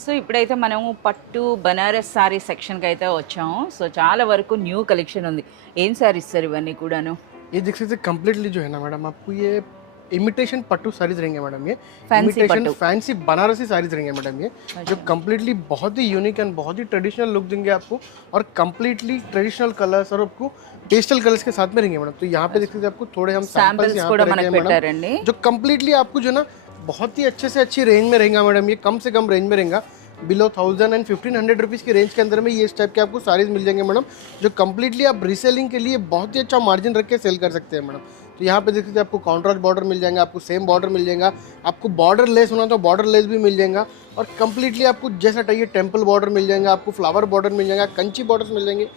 So ఇప్పుడైతే మనము పట్టు బనారస్ సారీ సెక్షన్కి అయితే వచ్చాము. సో చాలా వరకు న్యూ కలెక్షన్ ఉంది. ఏం సారీస్ సార్ ఇవన్నీ కూడాను? ये देख सकते कम्प्लीटली जो है ना मैडम, आपको ये इमिटेशन पट्टू साड़ीज रहेंगे मैडम। ये fancy imitation pattu. Fancy Banarasi saris रहेंगे मैडम। ये जो कम्प्लीटली बहुत ही यूनिक एंड बहुत ही ट्रेडिशनल लुक देंगे आपको, और कम्प्लीटली ट्रेडिशनल कलर्स और आपको पेस्टल कलर्स के साथ में रहेंगे मैडम। तो यहाँ पे देख सकते आपको थोड़े हम सैंपल्स यहाँ पे रखे हैं मैडम, जो कम्प्लीटली आपको जो ना बहुत ही अच्छे से अच्छी रेंज में रहेगा मैडम। ये कम से कम रेंज में रहेगा, बिलो 1000 एंड 1500 रुपीज़ की रेंज के अंदर में ये इस टाइप के आपको साड़ीज मिल जाएंगे मैडम, जो कम्प्लीटली आप रीसेलिंग के लिए बहुत ही अच्छा मार्जिन रख के सेल कर सकते हैं मैडम। तो यहाँ पे देख सकते हैं आपको कॉन्ट्रास्ट बॉर्डर मिल जाएगा, आपको सेम बॉर्डर मिल जाएगा, आपको बॉर्डर लेस होना तो बॉर्डर लेस भी मिल जाएगा, और कम्प्लीटली आपको जैसा चाहिए टेम्पल बॉर्डर मिल जाएगा, आपको फ्लावर बॉर्डर मिल जाएगा, कंची बॉर्डर्स मिल जाएंगे।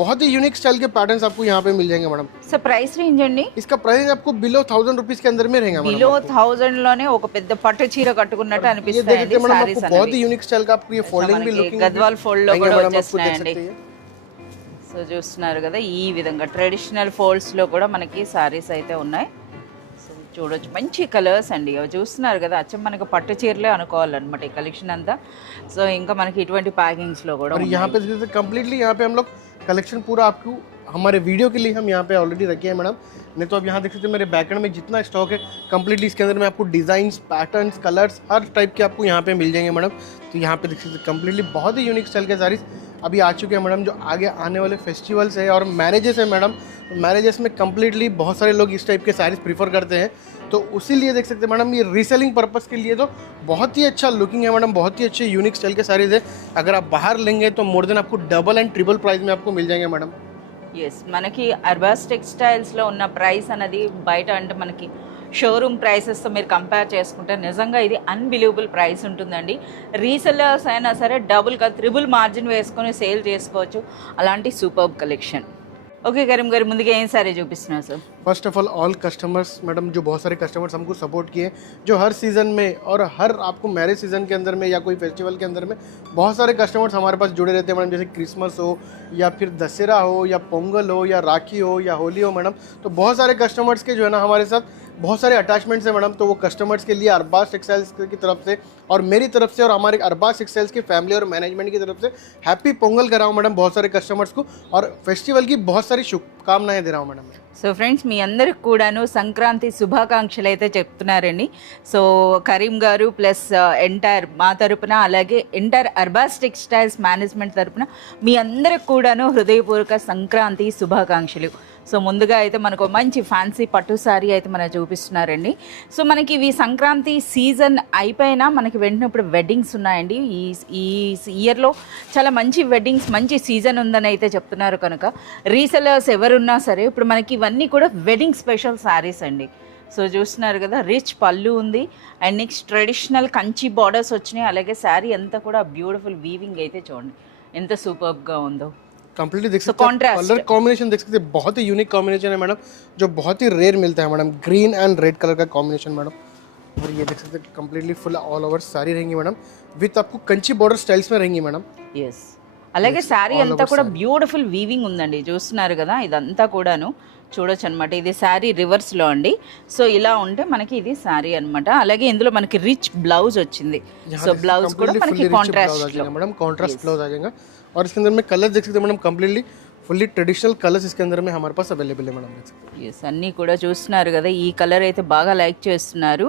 बहुत ही यूनिक स्टाइल के पैटर्न्स आपको यहाँ पे मिल जाएंगे मैडम। సో ప్రైస్ రేంజ్ అండి? इसका प्राइस आपको बिलो 1000 रुपीज़ के अंदर में रहेगा मैडम। బిలో 1000 లోనే ఒక పెద్ద పట్టు చీర కట్టుకున్నట్టు ये అనిపిస్తాయండి देखते हैं मैडम, సారీస్ आपको बहुत అనేవి. ही यूनिक स्टाइल का आपको ये फोल्डिंग भी लुकिंग గద్వాల్ ఫోల్డ్ లో आएंगे కూడా मैडम, आपको देख వచ్చేస్తున్నాయండి. सकते हैं। సో చూస్తున్నారు కదా, ఈ విధంగా ట్రెడిషనల్ ఫోల్డ్స్ లో కూడా మనకి సారీస్ అయితే ఉన్నాయి. సో చూడొచ్చు, మంచి కలర్స్ అండి. అవి చూస్తున్నారు కదా, అచ్చం మనకి పట్టు చీరలే అనుకోవాలన్నమాట ఈ కలెక్షన్ అంతా. సో ఇంకా మనకి ఇటువంటి ప్యాకింగ్స్ లో కూడా और यहाँ पे कम्प्लीटली यहाँ पे हम लोग कलेक्शन पूरा आपको हमारे वीडियो के लिए हम यहाँ पे ऑलरेडी रखे हैं मैडम। नहीं तो आप यहाँ देख सकते हैं मेरे बैकएंड में जितना स्टॉक है कम्प्लीटली इसके अंदर में आपको डिज़ाइंस, पैटर्न्स, कलर्स हर टाइप के आपको यहाँ पे मिल जाएंगे मैडम। तो यहाँ पे देख सकते हैं कम्प्लीटली बहुत ही यूनिक स्टाइल के सारीज अभी आ चुके हैं मैडम, जो आगे आने वाले फेस्टिवल्स है और मैरिजेस है मैडम। मैरिजेस में कम्प्लीटली बहुत सारे लोग इस टाइप के सारीज प्रीफर करते हैं, तो उसीलिए देख सकते हैं मैडम ये रीसेलिंग पर्पस के लिए तो बहुत ही अच्छा लुकिंग है मैडम, बहुत ही अच्छे यूनिक स्टाइल के सारीज है। अगर आप बाहर लेंगे तो मोर देन आपको डबल एंड ट्रिपल प्राइस में आपको मिल जाएंगे मैडम। ఎస్, మనకి అర్బాస్ టెక్స్టైల్స్లో ఉన్న ప్రైస్ అనేది బయట అంటే మనకి షోరూమ్ ప్రైసెస్తో మీరు కంపేర్ చేసుకుంటే నిజంగా ఇది అన్బిలీవబుల్ ప్రైస్ ఉంటుందండి. రీసెల్లర్స్ అయినా సరే డబుల్గా త్రిబుల్ మార్జిన్ వేసుకొని సేల్ చేసుకోవచ్చు. అలాంటి సూపర్బ్ కలెక్షన్. ఓకే కరీం గారు, ముందుగా ఏం సారీ చూపిస్తున్నారు sir? First of all customers madam, जो बहुत सारे कस्टमर्स हमको सपोर्ट किए, जो हर सीज़न में और हर आपको मैरिज सीज़न के अंदर में या कोई फेस्टिवल के अंदर में बहुत सारे कस्टमर्स हमारे पास जुड़े रहते हैं मैडम। जैसे क्रिसमस हो या फिर दशहरा हो या पोंगल हो या राखी हो या होली हो मैडम, तो बहुत सारे कस्टमर्स के जो है ना हमारे साथ बहुत सारे अटैचमेंट्स हैं मैडम। तो वो कस्टमर्स के लिए अरबाज टेक्सटाइल्स की तरफ से और मेरी तरफ से और हमारे अरबाज टेक्सटाइल्स की फैमिली और मैनेजमेंट की तरफ से हैप्पी पोंगल कर रहा हूँ मैडम बहुत सारे कस्टमर्स को, और फेस्टिवल की बहुत सारी शुभकामनाएं दे रहा हूँ मैडम। సో ఫ్రెండ్స్, మీ అందరికి కూడాను సంక్రాంతి శుభాకాంక్షలు అయితే చెప్తున్నారండి. సో కరీం గారు ప్లస్ ఎంటైర్ మా తరపున, అలాగే ఎంటైర్ అర్బాస్ టెక్స్టైల్స్ మేనేజ్మెంట్ తరపున మీ అందరికి కూడాను హృదయపూర్వక సంక్రాంతి శుభాకాంక్షలు. సో ముందుగా అయితే మనకు మంచి ఫ్యాన్సీ పట్టు సారీ అయితే మనకు చూపిస్తున్నారండి. సో మనకి ఇవి సంక్రాంతి సీజన్ అయిపోయినా మనకి వెంటనే ఇప్పుడు వెడ్డింగ్స్ ఉన్నాయండి. ఈ ఇయర్లో చాలా మంచి వెడ్డింగ్స్, మంచి సీజన్ ఉందని అయితే చెప్తున్నారు. కనుక రీసెలర్స్ ఎవరున్నా సరే ఇప్పుడు మనకి ఇవన్నీ కూడా వెడ్డింగ్ స్పెషల్ సారీస్ అండి. సో చూస్తున్నారు కదా, రిచ్ పళ్ళు ఉంది and next traditional Kanchi borders వచ్చినాయి. అలాగే శారీ అంతా కూడా బ్యూటిఫుల్ వీవింగ్ అయితే చూడండి ఎంత సూపర్గా ఉందో. कंप्लीटली देख सकते हैं कलर कॉम्बिनेशन, देख सकते हैं बहुत ही यूनिक कॉम्बिनेशन है मैडम, जो बहुत ही रेयर मिलता है madam. Green and red colour का कॉम्बिनेशन मैडम, और ये देख सकते हैं कम्प्लीटली फुल ऑल ओवर सारी रहेंगी मैडम, विथ आपको कंची बॉर्डर स्टाइल्स में रहेंगी मैडम। ఎస్, అలాగే శారీ అంతా కూడా బ్యూటిఫుల్ వీవింగ్ ఉందండి. చూస్తున్నారు కదా, ఇదంతా కూడాను చూడొచ్చు అనమాట. ఇది శారీ రివర్స్లో అండి. సో ఇలా ఉంటే మనకి ఇది శారీ అనమాట. అలాగే ఇందులో మనకి రిచ్ బ్లౌజ్ వచ్చింది. సో బ్లౌజ్ కూడా మనకి కాంట్రాస్ట్ मैडम, कॉन्ट्रास्ट ब्लाउज आ जाएगा, और इसके अंदर में कलर देख सकते हैं madam, completely fully traditional colours इसके अंदर में हमारे पास अवेलेबल है मैडम। ఎస్, అన్నీ కూడా చూస్తున్నారు కదా, ఈ కలర్ అయితే బాగా లైక్ చేస్తున్నారు.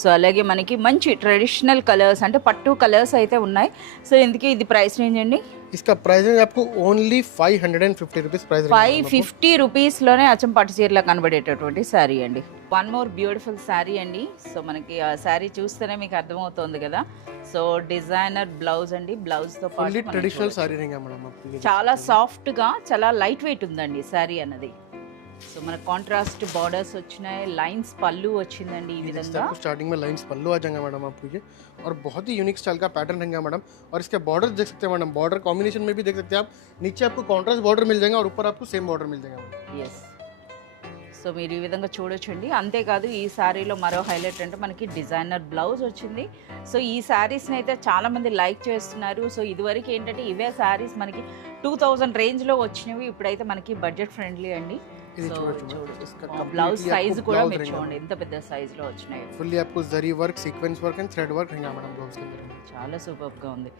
సో అలాగే మనకి మంచి ట్రెడిషనల్ కలర్స్ అంటే పట్టు కలర్స్ అయితే ఉన్నాయి. సో ఇందుకే ఇది ప్రైస్ రేంజ్ అండి? इसका प्राइस है आपको ओनली 550 रुपीज़ प्राइस। 550 రూపీస్లోనే అచ్చం పట్టు చీరలా కనబడేటటువంటి శారీ అండి. వన్ మోర్ బ్యూటిఫుల్ శారీ అండి. సో మనకి ఆ శారీ చూస్తేనే మీకు అర్థమవుతుంది కదా. సో డిజైనర్ బ్లౌజ్ అండి, బ్లౌజ్తో పాటు ट्रेडिशनल साड़ी रहेंगे मैडम आपको, చాలా సాఫ్ట్గా చాలా లైట్ వెయిట్ ఉందండి శారీ అన్నది. సో మన కాంట్రాస్ట్ బార్డర్స్ వచ్చినాయి, లైన్స్ పళ్ళు వచ్చిందండి ఈ విధంగా. स्टार्टिंग में लाइंस पल्लू आ जाएगा मैडम आपको ये, और बहुत ही यूनिक स्टाइल का पैटर्न रहेगा मैडम। और इसके बॉर्डर देख सकते हैं मैडम, बॉर्डर कॉम्बिनेशन में भी देख सकते हैं आप, नीचे आपको कॉन्ट्रास्ट बॉर्डर मिल जाएगा और ऊपर आपको सेम बॉर्डर मिल जाएगा। ఎస్, సో మీరు ఈ విధంగా చూడొచ్చండి. అంతేకాదు ఈ శారీలో మరో హైలైట్ అంటే మనకి డిజైనర్ బ్లౌజ్ వచ్చింది. సో ఈ శారీస్ని అయితే చాలామంది లైక్ చేస్తున్నారు. సో ఇదివరకు ఏంటంటే ఇవే శారీస్ మనకి 2000 రేంజ్లో వచ్చినవి, ఇప్పుడైతే మనకి బడ్జెట్ ఫ్రెండ్లీ అండి. ఇది సో చూడొచ్చు చూడు మేడం, इसका బ్లౌజ్ completely సైజ్ आपको కూడా blouse మీరు रहेगा చూడండి ఎంత పెద్ద సైజ్ లో వచ్చినాయి. फुल्ली आपको zari work, sequence work and thread work रहेगा मैडम ब्लाउज के अंदर में। చాలా సూపర్ గా ఉంది.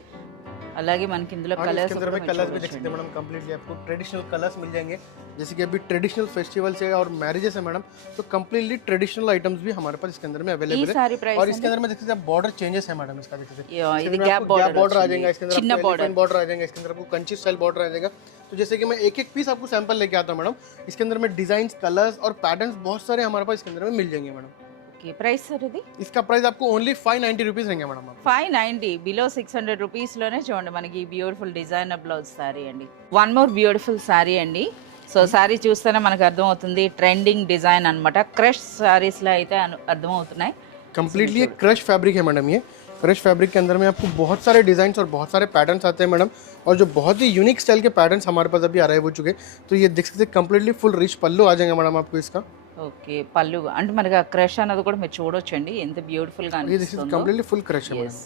అలాగే మనకి ఇందులో और కలర్స్ इसके अंदर में कलर्स भी देख सकते हैं मैडम, कंप्लीटली आपको ट्रेडिशनल कलर्स मिल जाएंगे। जैसे कि अभी ट्रेडिशनल फेस्टिवल्स है और मैरिजेस है मैडम, तो कंप्लीटली ट्रेडिशनल आइटम्स भी हमारे पास इसके अंदर में ఈ अवेलेबल है। సారీ ప్రైస్ और इसके अंदर में देख सकते हैं बॉर्डर चेंजेस है मैडम, इसका देख सकते हैं ఇది इसके अंदर గ్యాప్ आपको gap బోర్డర్ border आ जाएगा, इसके अंदर చిన్న आपको బోర్డర్. elephant border आ जाएगा, इसके अंदर आपको कंची स्टाइल बॉर्डर आ जाएगा। तो जैसे कि मैं एक एक पीस आपको सैंपल लेके आता हूँ मैडम, इसके अंदर में डिजाइन, कलर्स और पैटर्न्स बहुत सारे हमारे पास इसके अंदर में मिल जाएंगे मैडम। ఓకే ప్రైస్ సార్ ఇది इसका प्राइस आपको ओनली 590 रुपीज रहेंगे मैडम। 590 బిలో 600 రూపీస్ లోనే చూడండి మనకి బ్యూటిఫుల్ డిజైనర్ బ్లౌజ్ సారీ అండి. వన్ మోర్ బ్యూటిఫుల్ సారీ అండి. సో సారీ చూస్తేనే మనకు అర్థమవుతుంది ట్రెండింగ్ డిజైన్ అన్నమాట. క్రష్ సారీస్ లో అయితే అర్థమవుతున్నాయి. कंप्लीटली एक क्रश फैब्रिक है मैडम। ये क्रश फैब्रिक के अंदर में आपको बहुत सारे डिजाइन और बहुत सारे पैटर्न्स आते हैं मैडम, और जो बहुत ही यूनिक स्टाइल के पैटर्न्स हमारे पास अभी अराइव हो चुके हैं। तो ये देख सकते हैं कंप्लीटली फुल रिच पल्लू आ जाएगा मैडम आपको इसका। ఓకే పళ్ళు అంటే మనకి ఆ క్రష్ అన్నది కూడా మీరు చూడొచ్చండి ఎంత బ్యూటిఫుల్ గా ये देख सकते हैं అనిపిస్తుందో. कंप्लीटली फुल क्रश है मैडम।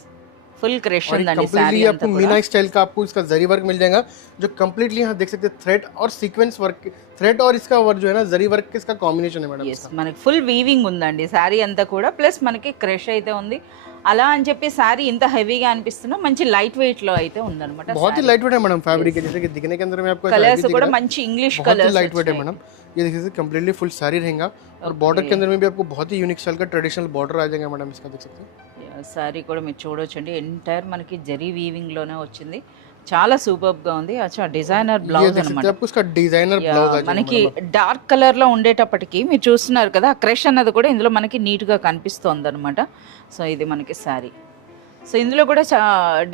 ఫుల్ క్రష్ और ఉందండి సారీ कंप्लीटली అంతా आपको కూడా. मीना स्टाइल का आपको इसका जरी वर्क मिल जाएगा, जो कंप्लीटली यहाँ देख सकते हैं थ्रेड और सीक्वेंस वर्क, थ्रेड और इसका वर्क जो है ना जरी वर्क के इसका कॉम्बिनेशन है मैडम। ఎస్ మనకి ఫుల్ వీవింగ్ ఉందండి సారీ అంతా కూడా, ప్లస్ మనకి క్రష్ అయితే ఉంది. అలా అని చెప్పి సారీ ఇంత హెవీగా అనిపిస్తున్నా మంచి లైట్ వెయిట్ లో అయితే ఉందన్నమాట. बहुत ही लाइट वेट है मैडम फैब्रिक है, जैसे कि दिखने के अंदर में आपको కలర్స్ కూడా మంచి ఇంగ్లీష్ बहुत ही కలర్స్ लाइट वेट है मैडम। ये देखिए कंप्लीटली फुल साड़ी रहेगा, और बॉर्डर के अंदर में भी आपको बहुत ही यूनिक स्टाइल का ट्रेडिशनल बॉर्डर आ जाएगा मैडम, इसका देख सकते हैं। సారీ కూడా మీరు చూడొచ్చండి ఎంటైర్ మనకి జరీ వీవింగ్ లోనే వచ్చింది. చాలా సూపర్ గా ఉంది. అచ్చా డిజైనర్ ये బ్లౌజ్ देख सकते అన్నమాట. हैं आपको इसका डिजाइनर ब्लाउज आ जाएगा మనకి డార్క్ కలర్ లో ఉండేటప్పటికి మీరు చూస్తున్నారు కదా ఆ క్రష్ అన్నది కూడా ఇందులో మనకి నీట్ గా కనిపిస్తోంది అనమాట. సో ఇది మనకి సారీ. సో ఇందులో కూడా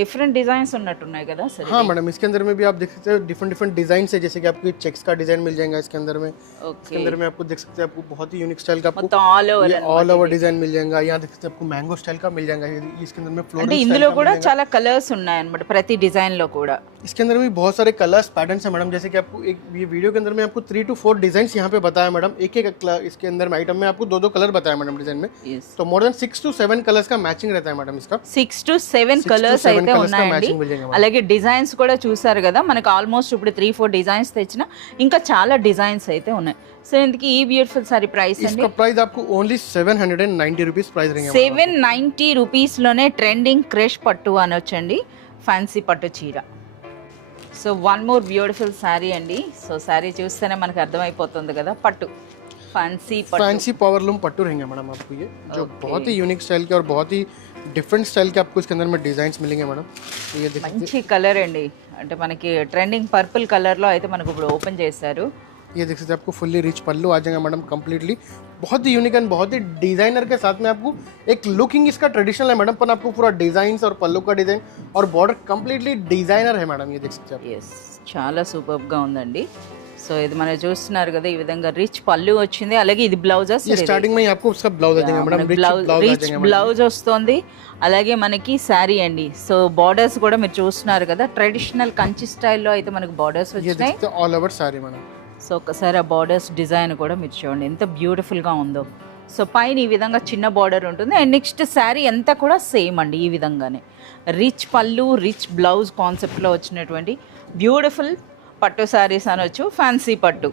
డిఫరెంట్ డిజైన్స్ ఉన్నట్టున్నాయి కదా సరే. हाँ मैडम, इसके अंदर में भी आप देख सकते हैं डिफरेंट डिफरेंट डिजाइन है, जैसे कि आपको चेक्स का डिजाइन मिल जाएगा इसके अंदर में। इसके ఓకే अंदर में आपको देख सकते हैं आपको बहुत ही यूनिक स्टाइल का आपको మొత్తం all over all over design मिल जाएगा। यहाँ देख सकते हैं आपको मैंगो स्टाइल का मिल जाएगा, इसके अंदर में అంటే फ्लोरल ఇందులో स्टाइल కూడా చాలా కలర్స్ ఉన్నాయి అన్నమాట ప్రతి డిజైన్ లో కూడా. इसके अंदर भी बहुत सारे कलर्स पैटर्न्स है मैडम, जैसे कि आपको एक ये वीडियो के अंदर में आपको 3 to 4 डिजाइन यहाँ पे बताया मैडम। एक एक इसके अंदर में आइटम में आपको 2-2 कलर बताया मैडम डिजाइन में, तो मोर देन 6 to 7 कलर्स का मैचिंग रहता है मैडम इसका। 6 to 7 కలర్స్ అయితే का ఉన్నాయండి. मैचिंग मिल जाएगा मैडम। అలాగే డిజైన్స్ కూడా చూసారు కదా మనకి ఆల్మోస్ట్ ఇప్పుడు 3-4 డిజైన్స్ తెచ్చిన ఇంకా చాలా డిజైన్స్ అయితే ఉన్నాయి. సో ఇందుకు ఈ బ్యూటిఫుల్ సారీ ప్రైస్ అండి इसका प्राइस आपको ओनली 790 रुपीस प्राइस रहेंगे। 790 రూపీస్ లోనే ట్రెండింగ్ క్రష్ పట్టు అనొచ్చండి, ఫ్యాన్సీ పట్టు చీర. So one more beautiful sari అండి. సో శారీ చూస్తేనే మనకు అర్థమైపోతుంది కదా పట్టు ఫ్యాన్సీ పట్టు. फैंसी पावरलूम पट्टू रहेंगे मैडम आपको, ये जो बहुत ही यूनिक स्टाइल के और बहुत ही डिफरेंट स्टाइल के आपको इसके अंदर में डिजाइन मिलेंगे मैडम। तो ये देख सकते మంచి कलर అండి, అంటే మనకి ట్రెండింగ్ పర్పుల్ కలర్ లో అయితే మనకు ఇప్పుడు ఓపెన్ చేశారు. हैं, ये देख सकते हैं आपको फुल्ली रिच पल्लू आ जाएगा मैडम कंप्लीटली, बहुत ही यूनिक एंड बहुत ही डिजाइनर के साथ में आपको एक लुकिंग इसका ट्रेडिशनल है मैडम, पर आपको पूरा डिजाइन और पल्लू का डिजाइन और बॉर्डर कंप्लीटली डिजाइनर है मैडम। ये देख सकते हैं ఎస్ చాలా సూపర్ గా ఉందండి. సో ఇది మనం చూస్తున్నారు కదా ఈ విధంగా రిచ్ పళ్ళు వచ్చింది. అలాగే ఇది బ్లౌజెస్ ये स्टार्टिंग में ही आपको उसका ब्लाउज आ जाएगा मैडम, रिच ब्लाउज आ రిచ్ जाएगा मैडम। బ్లౌజ్ వస్తుంది. అలాగే మనకి శారీ అండి. సో బార్డర్స్ కూడా మీరు చూస్తున్నారు కదా ట్రెడిషనల్ కంచి స్టైల్లో అయితే మనకి బార్డర్స్ ये देख వచ్చినాయి. सकते हैं all over sari madam. So ఒకసారి ఆ బార్డర్స్ డిజైన్ కూడా మీరు చూడండి ఎంత బ్యూటిఫుల్గా ఉందో. సో పైన ఈ విధంగా చిన్న బార్డర్ ఉంటుంది అండ్ నెక్స్ట్ శారీ అంతా కూడా సేమ్ అండి ఈ విధంగానే రిచ్ పళ్ళు రిచ్ బ్లౌజ్ కాన్సెప్ట్లో వచ్చినటువంటి బ్యూటిఫుల్ పట్టు శారీస్ అనొచ్చు, ఫ్యాన్సీ పట్టు.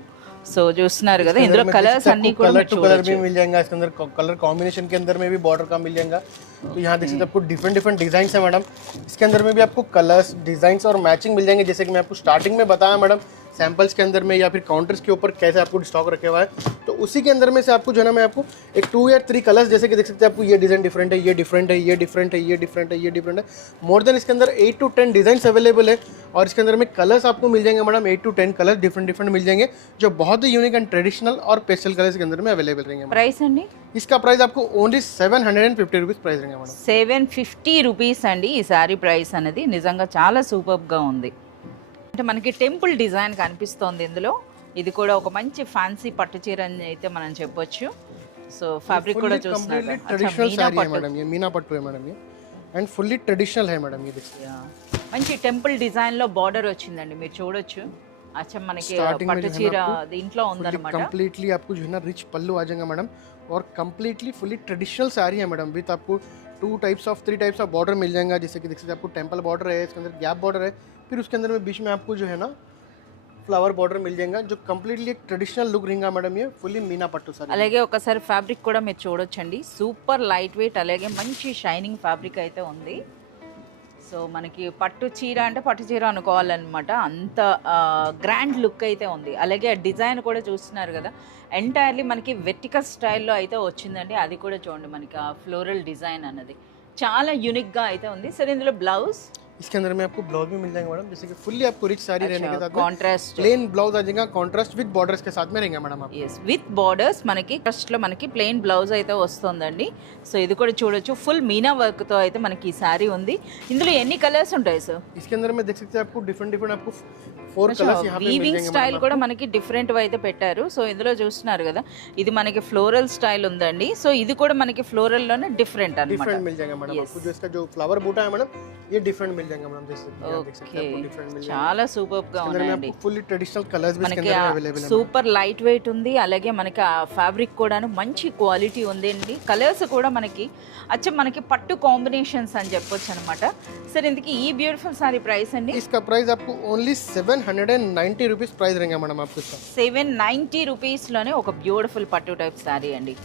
సో చూస్తున్నారు కదా ఇందులో కలర్స్ అన్ని కూడా कलर మీరు टू कलर చూడొచ్చు. भी मिल जाएगा इसके अंदर, कलर कॉम्बिनेशन के अंदर में भी बॉर्डर का मिल जाएगा। तो यहाँ देख सकते हैं आपको डिफरेंट डिफरेंट डिजाइन है मैडम, इसके अंदर में भी आपको कलर्स डिजाइन और मैचिंग मिल जाएंगे, जैसे कि मैं आपको स्टार्टिंग में बताया मैडम सैंपल्स के अंदर में या फिर काउंटर्स के ऊपर कैसे आपको स्टॉक रखे हुआ है। तो उसी के अंदर में से आपको जो है ना मैं आपको एक 2 या 3 कलर्स जैसे कि देख सकते हैं आपको ये डिजाइन डिफरेंट है, ये डिफरेंट है, ये डिफरेंट है, ये डिफरेंट है, ये डिफरेंट है। मोर देन इसके अंदर 8 to 10 डिजाइन अवेलेबल है, और इसके अंदर में कलर्स आपको मिल जाएंगे madam 8 to 10 colours different different मिल जाएंगे, जो बहुत ही यूनिक एंड ट्रेडिशनल और पेस्टल कलर्स के अंदर में अवेलेबल रहेंगे। ప్రైస్ అండి इसका प्राइस आपको ओनली 750 रुपीस प्राइस रहेगा मैडम। 750 రూపీస్ అండి ఈ శారీ ప్రైస్ అనేది. నిజంగా చాలా సూపర్గా ఉంది. అంటే మనకి టెంపుల్ డిజైన్ కనిపిస్తోంది ఇందులో. ఇది కూడా ఒక మంచి ఫ్యాన్సీ పట్టు చీర అని అయితే మనం చెప్పొచ్చు. సో ఫ్యాబ్రిక్ కూడా చూస్తున్నారు కదా. అచ్చా, ट्रेडिशनल మీనా साड़ी है పట్టు. मैडम, ये मीना पट्टू है मैडम, ये एंड फुल्ली ट्रेडिशनल है मैडम। ये देखिए యా. మంచి టెంపుల్ డిజైన్ లో బార్డర్ వచ్చిందండి మీరు చూడొచ్చు. అచ్చా మనకి Starting में పట్టు जो है చీర ना आपको దీంట్లో ఉందన్నమాట. कंप्लीटली आपको जो है ना रिच पल्लू आ जाएगा मैडम, और कंप्लीटली फुल्ली ट्रेडिशनल साड़ी है मैडम, विथ आपको 3 टाइप्स ऑफ बॉर्डर मिल जाएगा, जैसे कि देख सकते हैं आपको टेम्पल बॉर्डर है, इसके अंदर गैप बॉर्डर है, फिर उसके अंदर में बीच में आपको जो है ना फ्लावर बॉर्डर मिल जाएगा जो कंप्लीटली एक ट्रेडिशनल लुक रहेगा मैडम, ये फुल्ली मीना पट्टू साड़ी। అలాగే ఒకసారి ఫ్యాబ్రిక్ కూడా మీరు చూడొచ్చండి, సూపర్ లైట్ వెయిట్ అలాగే మంచి షైనింగ్ ఫ్యాబ్రిక్ అయితే ఉంది. సో మనకి పట్టు చీర అంటే పట్టు చీర అనుకోవాలన్నమాట, అంత గ్రాండ్ లుక్ అయితే ఉంది. అలాగే డిజైన్ కూడా చూస్తున్నారు కదా, ఎంటైర్లీ మనకి వెర్టికల్ స్టైల్లో అయితే వచ్చిందండి. అది కూడా చూడండి, మనకి ఆ ఫ్లోరల్ డిజైన్ అన్నది చాలా యూనిక్గా అయితే ఉంది. సరే ఇందులో బ్లౌజ్, इसके अंदर में आपको ब्लाउज भी मिल जाएगा मैडम, जैसे कि फुल्ली आपको रिच साड़ी रहने के साथ కాంట్రాస్ట్ प्लेन ब्लाउज आ जाएगा, कॉन्ट्रास्ट विद बॉर्डर्स के साथ में रहेंगे मैडम आप। ఎస్ విత్ బార్డర్స్, మనకి ఫస్ట్ లో మనకి ప్లెయిన్ బ్లౌజ్ అయితే వస్తుందండి. సో ఇది కూడా చూడొచ్చు, ఫుల్ మీనా వర్క్ తో అయితే మనకి ఈ సారీ ఉంది. ఇందులో ఎన్ని కలర్స్ ఉంటాయి సార్? इसके अंदर में देख सकते हैं आपको डिफरेंट डिफरेंट आपको 4 कलर्स यहाँ पे मिल వీవింగ్ जाएंगे స్టైల్ मैडम। కూడా మనకి డిఫరెంట్ అయితే పెట్టారు. సో ఇందులో చూస్తున్నారు కదా, ఇది మనకి ఫ్లోరల్ స్టైల్ ఉందండి. సో ఇది కూడా మనకి ఫ్లోరల్ లోనే డిఫరెంట్ అన్నమాట. डिफरेंट मिल जाएगा मैडम आपको, जो इसका जो फ्लावर बूटा है मैडम ये डिफरेंट मिल जाएगा मैडम, जैसे देख सकते हैं आपको डिफरेंट मिल जाएगा। చాలా సూపర్ గా अंदर में ఉన్నాయండి. आपको फुल्ली ट्रेडिशनल कलर्स भी इसके మనకి अंदर अवेलेबल है। సూపర్ లైట్ వెయిట్ ఉంది, అలాగే మనకి ఆ ఫ్యాబ్రిక్ కూడాను మంచి క్వాలిటీ ఉంది అండి. కలర్స్ కూడా మనకి మనకి పట్టు కాంబినేషన్స్ అని చెప్పొచ్చు అనమాట. సరే ఇందుకు ఈ బ్యూటిఫుల్ సారీ ప్రైస్ అండి? इसका प्राइस आपको ओनली 790 रुपीस प्राइस रहेगा मैडम आपको इसका। 790 రూపీస్ లోనే ఒక బ్యూటిఫుల్ పట్టు టైప్ సారీ అండి.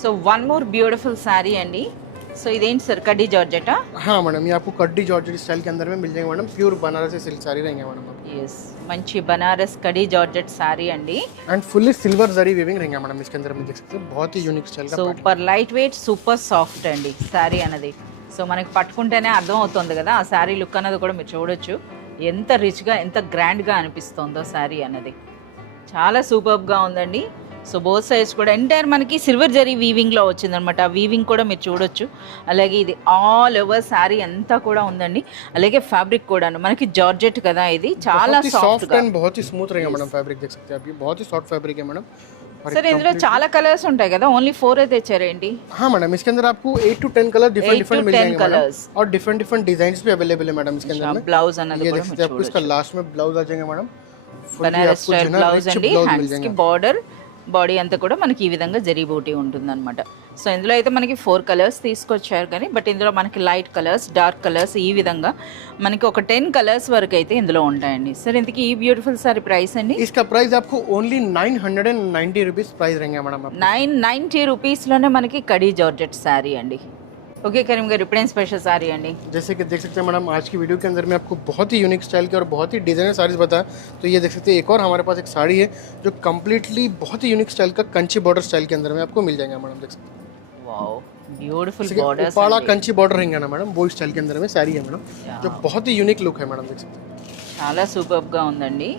So one more beautiful sorry అండి. సో ఇదేంటి సార్, కడ్డీ జార్జెటా? हाँ मैडम, ये आपको कड्डी जॉर्जेट स्टाइल के अंदर में मिल जाएगा madam, pure Banarasi silk sari रहेंगे मैडम आपको। ఎస్, మంచి బనారస్ కడ్డీ జార్జెట్ సారీ అండి. And fully silver zari weaving रहेगा मैडम इसके अंदर में, देख सकते हैं बहुत ही यूनिक स्टाइल का pattern। Super light weight, super soft అండి సారీ అన్నది. సో మనకి పట్టుకుంటేనే అర్థం అవుతుంది కదా, ఆ సారీ లుక్ అన్నది కూడా మీరు చూడొచ్చు, ఎంత రిచ్గా ఎంత గ్రాండ్గా అనిపిస్తుందో సారీ అన్నది. చాలా సూపర్గా ఉందండి. సో బోత్ సైడ్స్ కూడా ఎంటైర్ మనకి సిల్వర్ జరీ వీవింగ్లో వచ్చిందనమాట. ఆ వీవింగ్ కూడా మీరు చూడొచ్చు. అలాగే ఇది ఆల్ ఓవర్ శారీ అంతా కూడా ఉందండి. అలాగే ఫ్యాబ్రిక్ కూడాను మనకి జార్జెట్ కదా, ఇది చాలా సాఫ్ట్ एंड बहुत ही स्मूथ रहेगा मैडम फैब्रिक, देख सकते हैं आप, ये बहुत ही सॉफ्ट फैब्रिक है मैडम। సరే ఇందులో చాలా కలర్స్ ఉంటాయి కదా, ఓన్లీ 4 అయితే ఇచ్చారేంటి? हाँ मैडम, इसके अंदर आपको 8 to 10 कलर डिफरेंट डिफरेंट मिल जाएंगे कलर्स मैडम, और डिफरेंट डिफरेंट डिजाइन्स भी अवेलेबल है मैडम इसके अंदर में। ब्लाउज అన్నది ये కూడా देख सकते మీరు हैं आपको इसका लास्ट में ब्लाउज आ जाएगा मैडम, బనారస్ స్టైల్ బ్లౌజ్ అండి. मिल హ్యాండ్స్ కి जाएगा। బార్డర్, బాడీ అంతా కూడా మనకి ఈ విధంగా జరీ బూటీ ఉంటుందన్నమాట. సో ఇందులో అయితే మనకి 4 కలర్స్ తీసుకొచ్చారు కానీ, బట్ ఇందులో మనకి లైట్ కలర్స్, డార్క్ కలర్స్, ఈ విధంగా మనకి ఒక 10 కలర్స్ వరకు అయితే ఇందులో ఉంటాయండి. సరే ఇంతకీ ఈ బ్యూటిఫుల్ సారీ ప్రైస్ అండి? इसका प्राइस आपको ओनली 990 रुपीस प्राइस रहेंगे मैडम आपको। 990 రూపీస్లోనే మనకి కడీ జార్జెట్ సారీ అండి. ఓకే కరీం గారు, ఇప్పుడేం స్పెషల్ సారీ అండి? जैसे कि देख सकते हैं मैडम, आज की वीडियो के अंदर में आपको बहुत ही यूनिक स्टाइल के और बहुत ही डिजाइनर साड़ीज बताया। तो ये देख सकते हैं एक और हमारे पास एक साड़ी है जो कम्प्लीटली बहुत ही यूनिक स्टाइल का कंची बॉर्डर स्टाइल के अंदर में आपको मिल जाएगा मैडम, देख सकते हैं। వావ్, బ్యూటిఫుల్ जैसे कि బోర్డర్స్ उपाड़ा कंची बॉर्डर रहेंगे ना मैडम, वो स्टाइल के अंदर में साड़ी है मैडम, जो बहुत ही यूनिक लुक है मैडम, देख सकते हैं। చాలా సూపర్గా ఉందండి.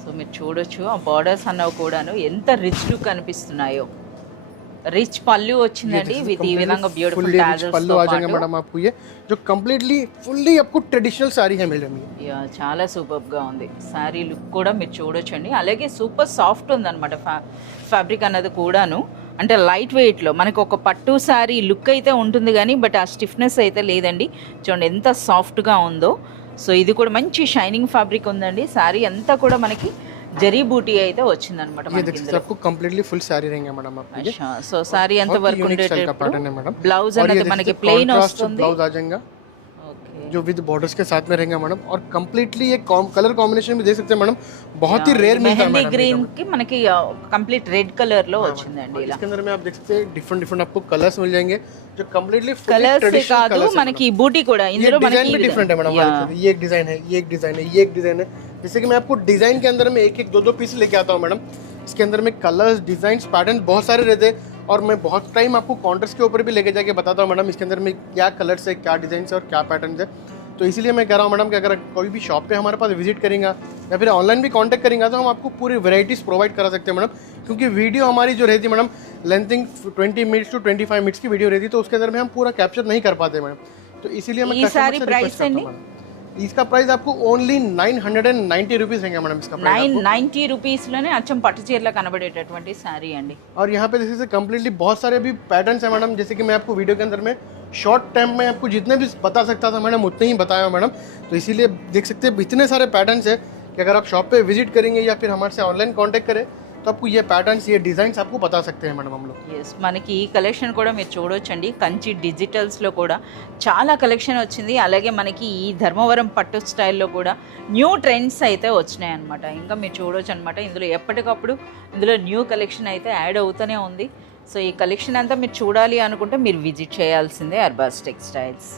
సో మీరు చూడొచ్చు, ఆ బార్డర్స్ అన్నవి కూడాను ఎంత రిచ్ లుక్ అనిపిస్తున్నాయో. రిచ్ పళ్ళు వచ్చిందండి విత్ ఈ విధంగా బ్యూటిఫుల్ టాజల్స్ पल्लू आ जाएगा मैडम आपको, ये जो कम्प्लीटली फुल्ली आपको ट्रेडिशनल साड़ी है मैडम ये। యా, చాలా సూపర్గా ఉంది సారీ లుక్ కూడా మీరు చూడొచ్చండి. అలాగే సూపర్ సాఫ్ట్ ఉందన్నమాట ఫ్యాబ్రిక్ అన్నది కూడాను. అంటే లైట్ వెయిట్లో మనకి ఒక పట్టు సారీ లుక్ అయితే ఉంటుంది కానీ, బట్ ఆ స్టిఫ్నెస్ అయితే లేదండి. చూడండి ఎంత సాఫ్ట్గా ఉందో. సో ఇది కూడా మంచి షైనింగ్ ఫ్యాబ్రిక్ ఉందండి. సారీ అంతా కూడా మనకి జరీ బూటీ అయితే వచ్చిందనమాట. ये देख सकते हैं आपको कम्प्लीटली फुल साड़ी रहेंगे मैडम आपको। సో సారీ అంత వర్క్ पैटर्न है मैडम, బ్లౌజ్ అనేది మనకి ప్లెయిన్ వస్తుంది. ब्लाउज आ जाएगा ఓకే, जो विद बॉर्डर्स के साथ में रहेगा मैडम, और कम्प्लीटली ये कलर कॉम्बिनेशन भी देख सकते हैं मैडम, बहुत ही रेयर मिलता है మెహందీ मैडम। గ్రీన్ కి మనకి కంప్లీట్ రెడ్ కలర్ లో వచ్చిందండి. ఇలా इसके अंदर में आप देख सकते हैं डिफरेंट डिफरेंट आपको कलर्स मिल जाएंगे जो कम्प्लीटली కలర్స్ కాదు మనకి ఈ బూటీ కూడా ఇందులో మనకి डिजाइन भी डिफरेंट है मैडम। ये एक डिजाइन है, ये एक डिजाइन है, ये एक डिजाइन है। जैसे कि मैं आपको डिजाइन के अंदर में एक एक दो पीस लेके आता हूँ मैडम। इसके अंदर में कलर्स, डिजाइन, पैटर्न बहुत सारे रहते हैं, और मैं बहुत टाइम आपको काउंटर्स के ऊपर भी लेके जाके बताता हूँ मैडम इसके अंदर में क्या कलर्स है, क्या डिजाइन है और क्या पैटर्न है। तो इसीलिए मैं कह रहा हूँ मैडम कि अगर कोई भी शॉप पे हमारे पास विजिट करेंगे या फिर ऑनलाइन भी कांटेक्ट करेंगे तो हम आपको पूरी वैरायटीज़ प्रोवाइड करा सकते हैं मैडम, क्योंकि वीडियो हमारी जो रहती है madam lengthing 20 minutes to 25 minutes की वीडियो रहती है, तो उसके अंदर में हम पूरा कैप्चर नहीं कर पाते मैडम। तो इसीलिए मैं सारी प्राइस है इसका प्राइस आपको ओनली 990 रुपीस रहेगा मैडम इसका प्राइस। 990 రూపీస్లోనే అచ్చం పట్టు చీరలో కనబడేటటువంటి సారీ అండి. और यहाँ पे जैसे कम्प्लीटली बहुत सारे भी पैटर्न्स है मैडम, जैसे कि मैं आपको वीडियो के अंदर में शॉर्ट टाइम में आपको जितने भी बता सकता था मैडम उतने ही बताया मैडम। तो इसीलिए देख सकते हैं इतने सारे पैटर्न्स है कि अगर आप शॉप पे विजिट करेंगे या फिर हमारे से ऑनलाइन कांटेक्ट करें तो आपको ये पैटर्न्स ये डिज़ाइंस आपको बता सकते हैं मैडम हम लोग. ఎస్ మనకి ఈ కలెక్షన్ కూడా మీరు చూడొచ్చండి. కంచి డిజిటల్స్లో కూడా చాలా కలెక్షన్ వచ్చింది. అలాగే మనకి ఈ ధర్మవరం పట్టు స్టైల్లో కూడా న్యూ ట్రెండ్స్ అయితే వచ్చినాయి అనమాట. ఇంకా మీరు చూడొచ్చు అనమాట. ఇందులో ఎప్పటికప్పుడు ఇందులో న్యూ కలెక్షన్ అయితే యాడ్ అవుతూనే ఉంది. సో ఈ కలెక్షన్ అంతా మీరు చూడాలి అనుకుంటే మీరు విజిట్ చేయాల్సిందే అర్బాస్ టెక్స్టైల్స్.